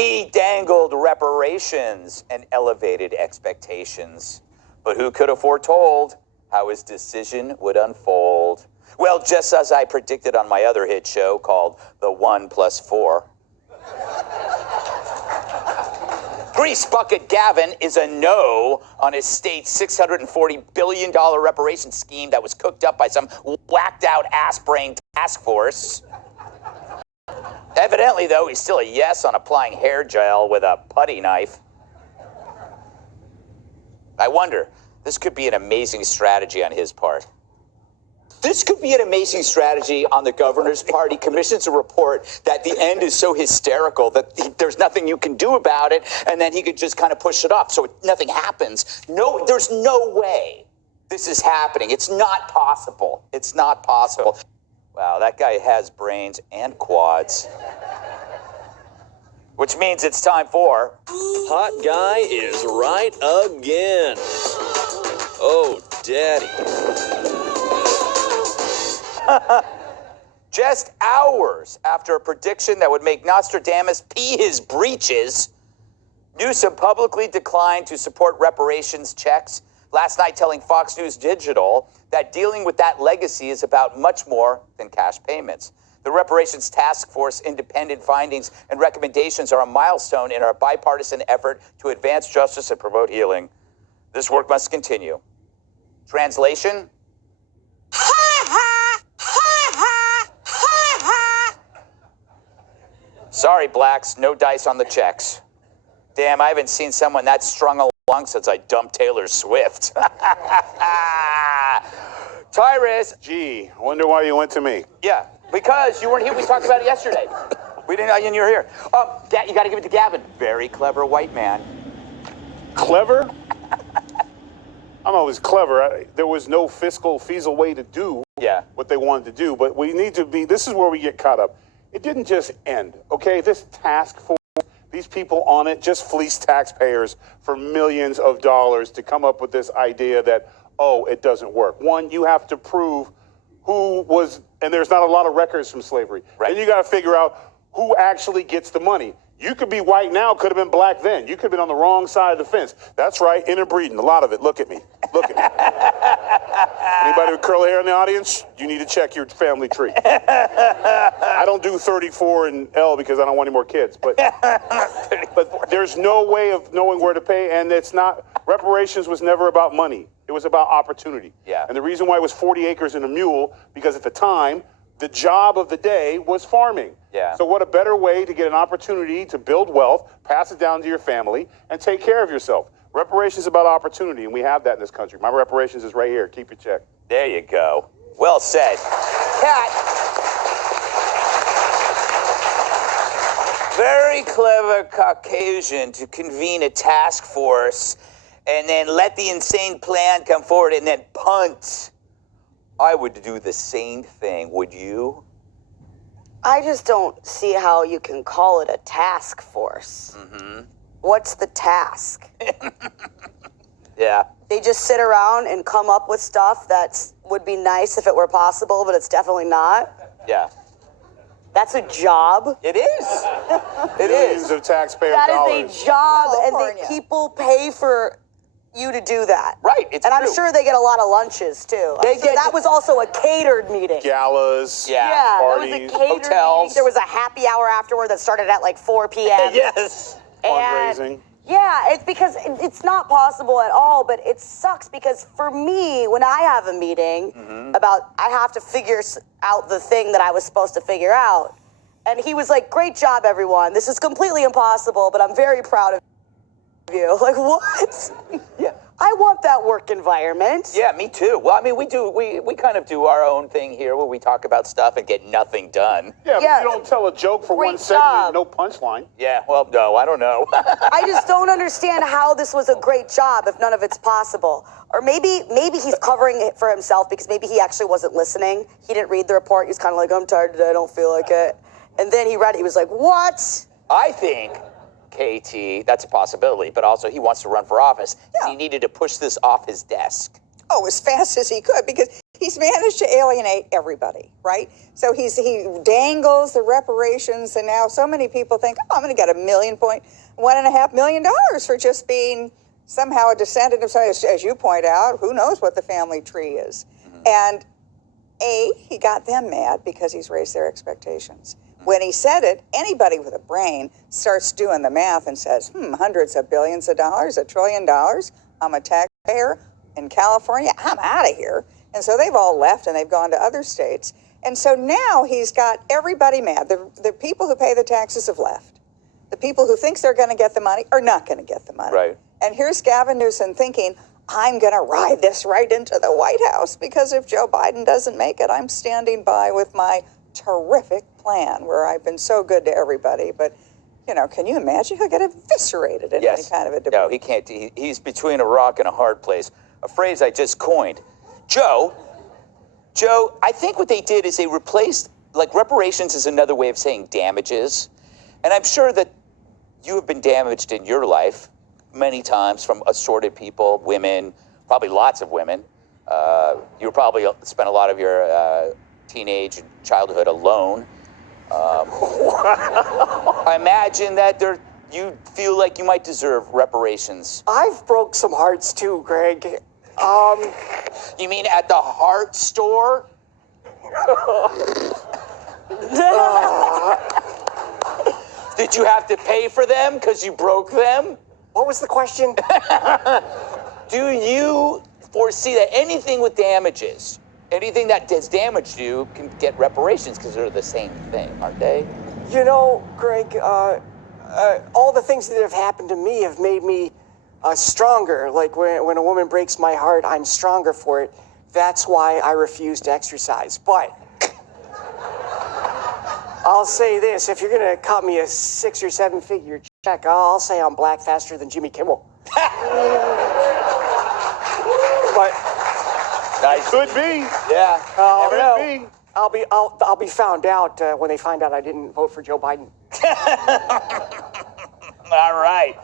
He dangled reparations and elevated expectations. But who could have foretold how his decision would unfold? Well, just as I predicted on my other hit show called The 1+4. Grease Bucket Gavin is a no on his state's $640 billion reparation scheme that was cooked up by some whacked-out ass-brain task force. Evidently, though, he's still a yes on applying hair gel with a putty knife. I wonder, this could be an amazing strategy on his part. This could be an amazing strategy on the governor's part. He commissions a report that the end is so hysterical that there's nothing you can do about it, and then he could just kind of push it off so nothing happens. No, there's no way this is happening. It's not possible. It's not possible. Wow, that guy has brains and quads. Which means it's time for... Hot guy is right again. Oh, daddy. Just hours after a prediction that would make Nostradamus pee his breeches, Newsome publicly declined to support reparations checks, last night telling Fox News Digital that dealing with that legacy is about much more than cash payments. The Reparations Task Force independent findings and recommendations are a milestone in our bipartisan effort to advance justice and promote healing. This work must continue. Translation? Sorry, blacks, no dice on the checks. Damn, I haven't seen someone that strung along since I dumped Taylor Swift. Tyrus. Gee, I wonder why you went to me. Yeah, because you weren't here. We talked about it yesterday. We didn't know you were here. Oh, you got to give it to Gavin. Very clever white man. Clever? I'm always clever. There was no feasible way to do what they wanted to do, but we need to be, this is where we get caught up. It didn't just end, okay? This task force, these people on it just fleeced taxpayers for millions of dollars to come up with this idea that, oh, it doesn't work. One, you have to prove who was, and there's not a lot of records from slavery. Right. Then you got to figure out who actually gets the money. You could be white now, could have been black then. You could have been on the wrong side of the fence. That's right, interbreeding, a lot of it. Look at me. Look at me. Anybody with curly hair in the audience? You need to check your family tree. I don't do 34 and L because I don't want any more kids. But there's no way of knowing where to pay, and it's not, reparations was never about money. It was about opportunity. Yeah. And the reason why it was 40 acres and a mule, because at the time, the job of the day was farming. Yeah. So what a better way to get an opportunity to build wealth, pass it down to your family, and take care of yourself. Reparations is about opportunity, and we have that in this country. My reparations is right here. Keep your check. There you go. Well said. Kat. Very clever Caucasian to convene a task force and then let the insane plan come forward and then punt. I would do the same thing. Would you? I just don't see how you can call it a task force. Mm-hmm. What's the task? Yeah. They just sit around and come up with stuff that would be nice if it were possible, but it's definitely not. Yeah. That's a job. It is. It Millions is. of taxpayer that dollars. That is a job, and the people pay for you to do that. Right, it's and true. I'm sure they get a lot of lunches, too. That was also a catered meeting. Galas, parties, that was a catered hotels. meeting. There was a happy hour afterward that started at like 4 p.m. Yes. Fundraising. Yeah, it's because it's not possible at all, but it sucks because for me, when I have a meeting I have to figure out the thing that I was supposed to figure out. And he was like, great job, everyone. This is completely impossible, but I'm very proud of you. Like, what? Yeah. I want that work environment. Yeah, me too. Well, I mean, we kind of do our own thing here where we talk about stuff and get nothing done. Yeah, but you don't tell a joke for 1 second, no punchline. Yeah, well, no, I don't know. I just don't understand how this was a great job if none of it's possible. Or maybe he's covering it for himself because maybe he actually wasn't listening. He didn't read the report. He was kind of like, I'm tired today, I don't feel like it. And then he read it, he was like, what? I think, KT, that's a possibility, but also he wants to run for office. Yeah. He needed to push this off his desk. Oh, as fast as he could, because he's managed to alienate everybody, right? So he dangles the reparations, and now so many people think, oh, I'm going to get $1.5 million for just being somehow a descendant of somebody. As you point out, who knows what the family tree is. And he got them mad because he's raised their expectations. When he said it, anybody with a brain starts doing the math and says, hundreds of billions of dollars, $1 trillion, I'm a taxpayer in California, I'm out of here. And so they've all left and they've gone to other states. And so now he's got everybody mad. The people who pay the taxes have left. The people who think they're going to get the money are not going to get the money. Right. And here's Gavin Newsom thinking, I'm going to ride this right into the White House because if Joe Biden doesn't make it, I'm standing by with my terrific plan where I've been so good to everybody. But, can you imagine? He'll get eviscerated in any kind of a debate. No, he can't. He's between a rock and a hard place. A phrase I just coined. Joe, I think what they did is they replaced, reparations is another way of saying damages. And I'm sure that you have been damaged in your life many times from assorted people, women, probably lots of women. You probably spent a lot of your teenage and childhood alone. I imagine that you feel like you might deserve reparations. I've broke some hearts too, Greg. You mean at the heart store? Did you have to pay for them because you broke them? What was the question? Do you foresee that anything with damages, anything that has damaged you can get reparations because they're the same thing, aren't they? Greg, all the things that have happened to me have made me stronger. Like when a woman breaks my heart, I'm stronger for it. That's why I refuse to exercise. But I'll say this, if you're going to cut me a 6 or 7 figure check, I'll say I'm black faster than Jimmy Kimmel. But nice. Could be. Yeah. Never know. Could be. I'll be found out when they find out I didn't vote for Joe Biden. All right.